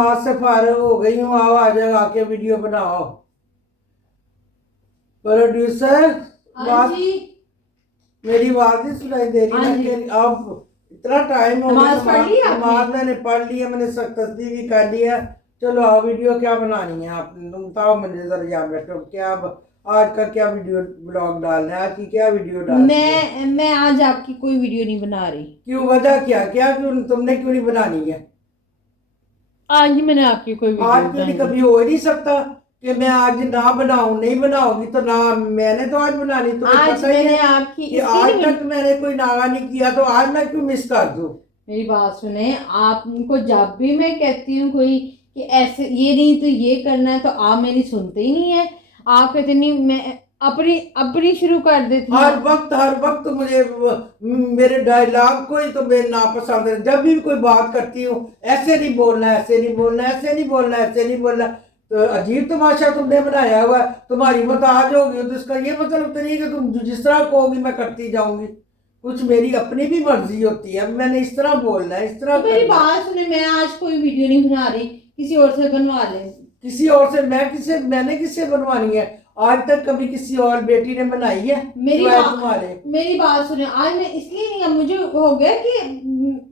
नमाज से फारिग हो गई हूँ, आओ आ जाओ, आके वीडियो बनाओ। प्रोड्यूसर हाँ बात, जी। मेरी आवाज नहीं सुनाई दे रही? हाँ मैं जी। कह रही अब इतना टाइम हो गया, नमाज पढ़ ली आपने? नमाज मैंने पढ़ लिया, मैंने सब तस्बीह भी कर लिया। चलो आओ, वीडियो क्या बनानी है आप, तुम बताओ मुझे जरा। यहाँ बैठो, क्या आज का क्या वीडियो ब्लॉग डालना है? आज की क्या वीडियो डालनी है? मैं आज आपकी कोई वीडियो नहीं बना रही। क्यों, वजह क्या क्या, क्यों तुमने क्यों नहीं बनानी है? आज ही मैंने आपकी कोई वीडियो आज क्यों नहीं? बनाई है। कभी हो ही नहीं सकता कि मैं आज ना बनाऊं। नहीं बनाऊंगी तो ना, मैंने तो आज बनानी, तुम्हें आज पता ही मैंने है आपकी कि इसलिए आज नहीं। तक मैंने कोई नागा नहीं किया, तो आज मैं क्यों मिस कर दूं? मेरी बात सुने, आपको जब भी मैं कहती हूँ कोई कि ऐसे ये नहीं तो ये करना है, तो आप मेरी सुनते ही नहीं है। आप कहते नहीं, मैं अपनी अपनी शुरू कर देती हूँ। हर वक्त मुझे मेरे डायलॉग को ही तो मेरे नापसंद है। जब भी कोई बात करती हूँ, ऐसे नहीं बोलना, ऐसे नहीं बोलना, ऐसे नहीं बोलना, ऐसे नहीं बोलना। तो अजीब तमाशा तुमने बनाया हुआ है। तुम्हारी मोहताज होगी तो इसका ये मतलब तो नहीं कि तुम जिस तरह कहोगी मैं करती जाऊंगी। कुछ मेरी अपनी भी मर्जी होती है, मैंने इस तरह बोलना है, इस तरह तो मेरी करना है। बात सुने, मैं आज कोई वीडियो नहीं बना रही, किसी और से बनवा ले। किसी और से? मैंने किससे बनवानी है? आज तक कभी किसी और बेटी ने बनाई है सिवाय तुम्हारे? मेरी बात सुने, आज मैं इसलिए नहीं, अब मुझे हो गया कि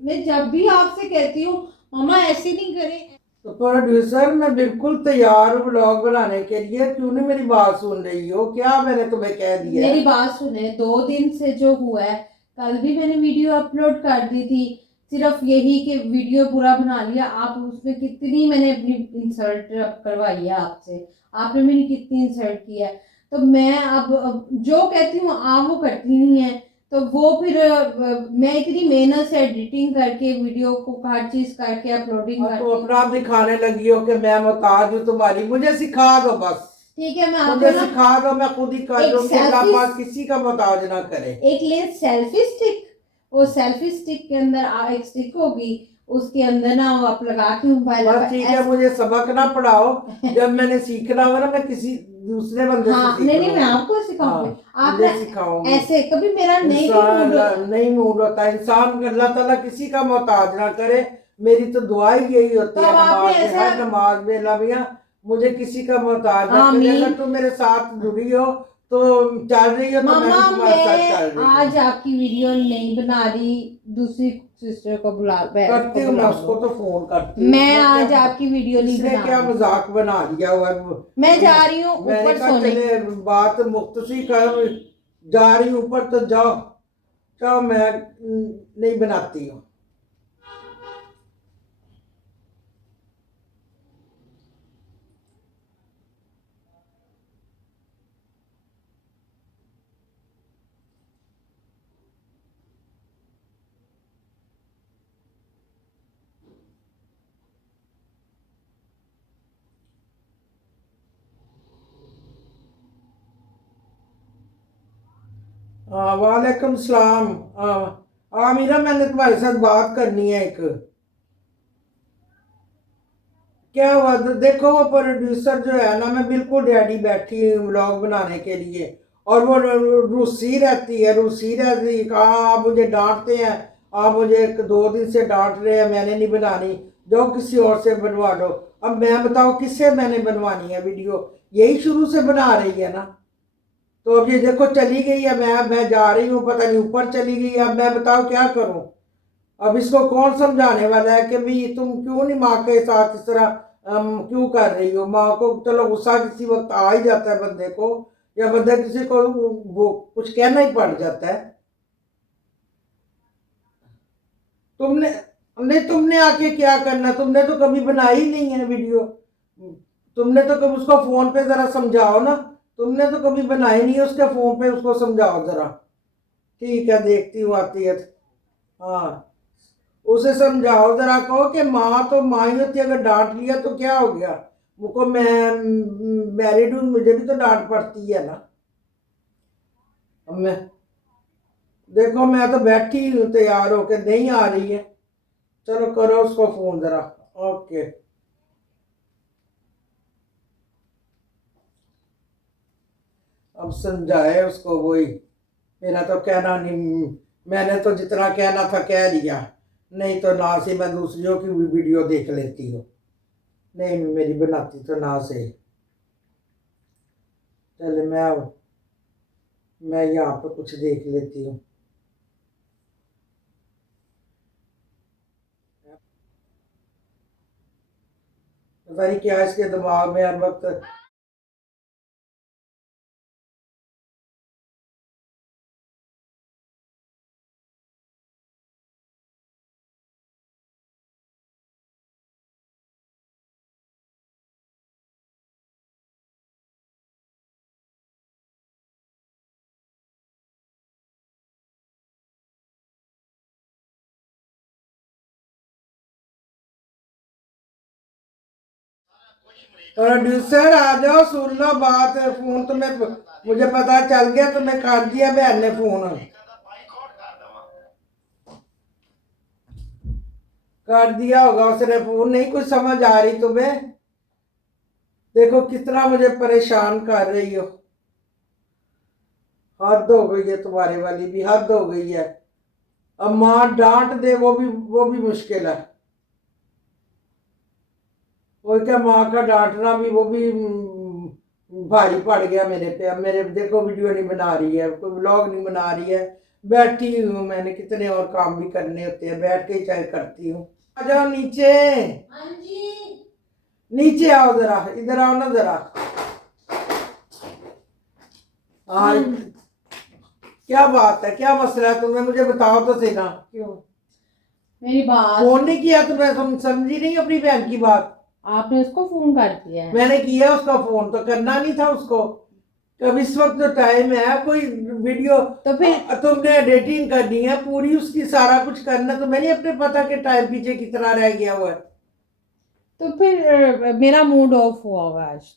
मैं जब भी आपसे कहती हूँ मामा ऐसे नहीं करें। तो प्रोड्यूसर, मैं बिल्कुल तैयार हूँ ब्लॉग बनाने के लिए। क्यों नहीं मेरी बात सुन रही हो? क्या मैंने तुम्हें कह दिया है? मेरी बात सुने, 2 दिन से जो हुआ है, कल भी मैंने वीडियो अपलोड कर दी थी, सिर्फ यही कि वीडियो पूरा बना लिया। आप उसमें कितनी मैंने अपनी इंसल्ट करवाई है आपसे, आपने मेरी कितनी इंसल्ट की है। तो मैं अब जो कहती हूँ आप वो करती नहीं है। तो वो फिर मैं इतनी मेहनत से एडिटिंग करके वीडियो को हर चीज करके अपलोडिंग अब तो करके। अपना दिखाने लगी हो कि मैं मोहताज हूँ तुम्हारी। मुझे सिखा दो बस, ठीक है, मैं मुझे आपको ना सिखा दो, मैं खुद ही कर एक लूंगी। अल्लाह सेल्फी, पाक किसी का मोहताज ना करे। एक ले सेल्फी स्टिक, वो सेल्फी स्टिक के अंदर एक स्टिक होगी, उसके अंदर ना वो आप लगा के मोबाइल बस ठीक है, मुझे सबक ना पढ़ाओ। जब मैंने सीखना होगा ना, मैं किसी दूसरे बंदे से हाँ, सीख नहीं मैं लूंगी। आपको सिखाऊंगी। हाँ, आप मुझे ना सिखाऊंगी। ऐसे कभी मेरा नहीं भी इंसान मूड। नहीं मूड होता इंसान, अल्लाह ताला किसी का मोहताज ना करे। मेरी तो दुआ ही यही तो होती है अब आपने नमाज में, ऐसा, हर नमाज में, अल्लाह मियां मुझे किसी का मोहताज ना करे। आमीन। अगर तुम मेरे साथ जुड़ी हो तो चल रही हो, तो मैं मामा भी तुम्हारे साथ मैं चल रही हूँ। आज आपकी वीडियो नहीं बना रही, दूसरी सिस्टर को बुला, बहन करती को हूँ, मैं बुला उसको दो। तो फोन करती हूँ। मैं उसने आज क्या, आपकी वीडियो नहीं इसने बना क्या रही। मजाक बना दिया हुआ है? मैं जा रही हूँ मैंने ऊपर कहा सोने। चले बात मुख्तसी कर, जा रही हूँ ऊपर, तो जाओ जाओ, मैं नहीं बनाती हूँ। हाँ, वालेकुम सलाम। मीरा, मैंने तुम्हारे साथ बात करनी है एक। क्या हुआ? देखो वो प्रोड्यूसर जो है ना, मैं बिल्कुल रेडी बैठी हूँ व्लॉग बनाने के लिए, और वो रूसी रहती है। कहाँ आप मुझे डांटते हैं, आप मुझे 2 दिन से डांट रहे हैं, मैंने नहीं बनानी, जाओ किसी और से बनवा लो। अब मैं बताओ किससे मैंने बनवानी है वीडियो? यही शुरू से बना रही है ना। तो अब ये देखो चली गई है, मैं जा रही हूँ, पता नहीं ऊपर चली गई है। अब मैं बताओ क्या करूँ? अब इसको कौन समझाने वाला है कि भाई तुम क्यों नहीं माँ के साथ इस तरह क्यों कर रही हो? माँ को चलो गुस्सा किसी वक्त आ ही जाता है बंदे को, या बंदा किसी को वो कुछ कहना ही पड़ जाता है। तुमने नहीं, तुमने आके क्या करना? तुमने तो कभी बनाई नहीं है वीडियो। तुमने तो कभी उसको फोन पे जरा समझाओ ना। तुमने तो कभी बनाई नहीं है, उसके फोन पे उसको समझाओ जरा। ठीक है, देखती हूँ आती है। हाँ, उसे समझाओ जरा, कहो कि माँ तो माँ ही होती है, अगर डांट लिया तो क्या हो गया? मुझको, मैं मैरिड हूँ, मुझे भी तो डांट पड़ती है ना। अब मैं देखो, मैं तो बैठी हूँ तैयार होके, नहीं आ रही है। चलो करो उसको फोन जरा। ओके, अब समझाए उसको वही। मेरा तो कहना नहीं, मैंने तो जितना कहना था कह दिया। नहीं तो ना से मैं दूसरियों की भी वीडियो देख लेती हूँ। नहीं मेरी बनाती तो ना सही। चले मैं यहाँ पे कुछ देख लेती हूँ। पता नहीं क्या इसके दिमाग में हर वक्त। प्रोड्यूसर आ जाओ, सुन लो बात। फोन तुम्हें, मुझे पता चल गया तुम्हें कर दिया बहन ने फोन, कर दिया होगा उसने फोन। नहीं कुछ समझ आ रही तुम्हें? देखो कितना मुझे परेशान कर रही हो। हद हो गई है तुम्हारे वाली भी, हद हो गई है। अब माँ डांट दे वो भी मुश्किल है। और क्या माँ का डांटना भी वो भी भारी पड़ गया मेरे पे। अब मेरे देखो वीडियो नहीं बना रही है, कोई व्लॉग नहीं बना रही है। बैठी हूँ, मैंने कितने और काम भी करने होते हैं, बैठ के ही चाहे करती हूँ। आ जाओ नीचे। हाँ जी। नीचे आओ जरा, इधर आओ ना जरा। हाँ क्या बात है, क्या मसला है तुम्हें, मुझे बताओ तो सही ना। क्यों मेरी बात, फोन नहीं किया तुम्हें? तुम समझी नहीं अपनी बहन की बात? आपने उसको फोन कर दिया है? मैंने किया उसका फोन, तो करना नहीं था उसको? अब इस वक्त जो टाइम है, कोई वीडियो तो फिर तुमने एडिटिंग करनी है पूरी, उसकी सारा कुछ करना। तो मैंने अपने पता के टाइम पीछे कितना रह गया हुआ है। तो फिर मेरा मूड ऑफ हुआ हुआ है आज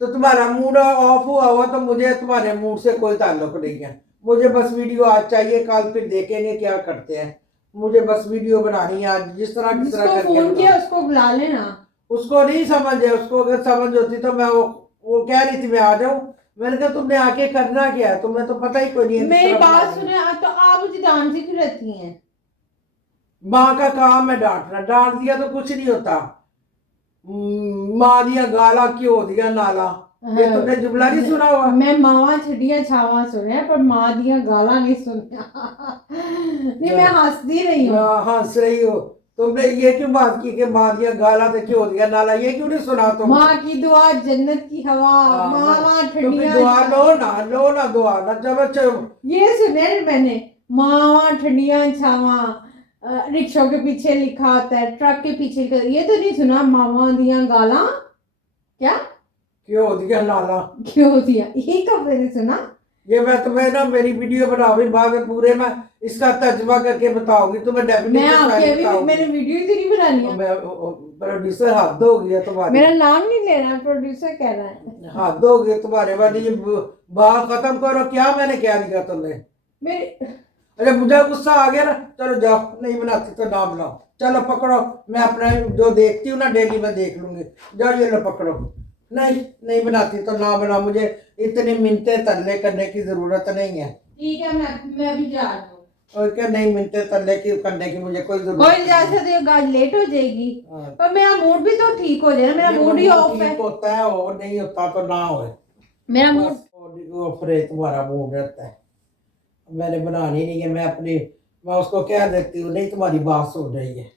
तो तुम्हारा मूड ऑफ हुआ हुआ, तो मुझे तुम्हारे मूड से कोई ताल्लुक नहीं है। मुझे बस वीडियो आज चाहिए, कल फिर देखेंगे क्या करते हैं। मुझे बस वीडियो बनानी है आज, जिस तरह किस तरह जिसको करके फोन किया बनाओ। उसको बुला लेना। उसको नहीं समझ है, उसको अगर समझ होती तो मैं वो कह रही थी मैं आ जाऊं। मैंने कहा तुमने आके करना क्या है, तुम्हें तो पता ही कोई नहीं है किस मेरी तरह बात बनानी है। सुने, तो आप मुझे डांटती क्यों रहती हैं? माँ का काम है डांटना, डांट दिया तो कुछ नहीं होता। माँ दिया गाला क्यों दिया नाला, ये तुमने जुमला नहीं सुना हुआ? मैं मावा छड़िया छावा सुनिया पर माँ दिया गाला नहीं सुनिया। नहीं मैं हंसती रही हूँ। हंस रही हो? तुमने ये क्यों बात की कि माँ दिया गाला तो क्यों दिया नाला, ये क्यों नहीं सुना तुम? माँ की दुआ जन्नत की हवा, मावा तो फिर ठंडिया। दुआ लो ना दुआ ना, चलो ये सुने मैंने, मावा ठंडिया छावा, रिक्शों के पीछे लिखा होता है, ट्रक के पीछे लिखा, ये तो नहीं सुना मावा दिया गाला क्या क्यों दिया नाला। क्यों दिया, ये कब मैंने सुना? ये मैं तुम्हें ना, मेरी वीडियो बनाऊंगी बाद में पूरे में इसका तर्जमा करके बताऊंगी तुम्हें, मैं डेफिनेटली आपके अभी मैंने वीडियो तो नहीं बनानी है। मैं प्रोड्यूसर हद हो गया तुम्हारी। मेरा नाम नहीं लेना, प्रोड्यूसर कहना है। हद हो गया तुम्हारे वाली, ये बात खत्म करो। क्या मैंने क्या दिया तुम्हें? मेरे अरे मुझे गुस्सा आ गया ना, चलो जाओ, नहीं बनाती तो ना बनाओ। चलो पकड़ो, मैं अपना जो देखती हूँ ना डेली में देख लूंगी। जाओ ये लो पकड़ो। नहीं बनाती तो ना बनाओ, मुझे इतनी मिनटे तरले करने की जरूरत नहीं है। ठीक है, मैं अभी जा रही हूँ। और क्या, नहीं मिनटे तरले की करने की मुझे कोई जरूरत कोई जैसे तो गाड़ी लेट हो जाएगी। हाँ। पर मेरा मूड भी तो ठीक हो जाए, मेरा मूड ही ऑफ है। ठीक होता है और नहीं होता तो ना हो। मेरा मूड ऑफ रहे तुम्हारा मूड रहता है। मैंने बनानी नहीं है, मैं उसको कह देती हूँ नहीं तुम्हारी बात सुन रही है।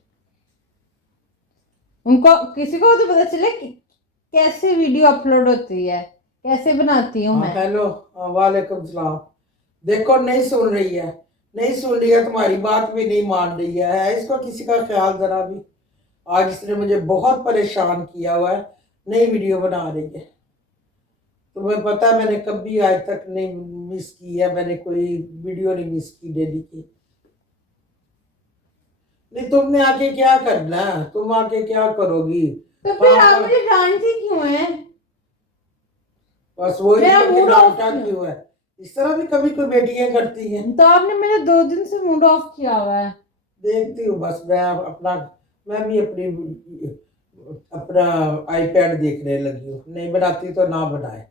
उनको किसी को तो पता चले कि कैसे वीडियो अपलोड होती है, कैसे बनाती हूँ मैं। हेलो, वालेकुम सलाम। देखो नहीं सुन रही है, नहीं सुन रही है, तुम्हारी बात भी नहीं मान रही है इसको किसी का ख्याल जरा भी। आज इसने मुझे बहुत परेशान किया हुआ है, नई वीडियो बना रही है। तुम्हें पता है मैंने कभी आज तक नहीं मिस की है, मैंने कोई वीडियो नहीं मिस की डेली की। नहीं तुमने आके क्या करना है, तुम आके क्या करोगी? तो फिर आप मुझे डांटती क्यों है? बस वही मेरा करके मूड ऑफ डांटा क्यों है? इस तरह भी कभी कोई बेटियां करती हैं। तो आपने मेरा 2 दिन से मूड ऑफ किया हुआ है। देखती हूँ बस, मैं भी अपना आईपैड देखने लगी हूँ। नहीं बनाती तो ना बनाए।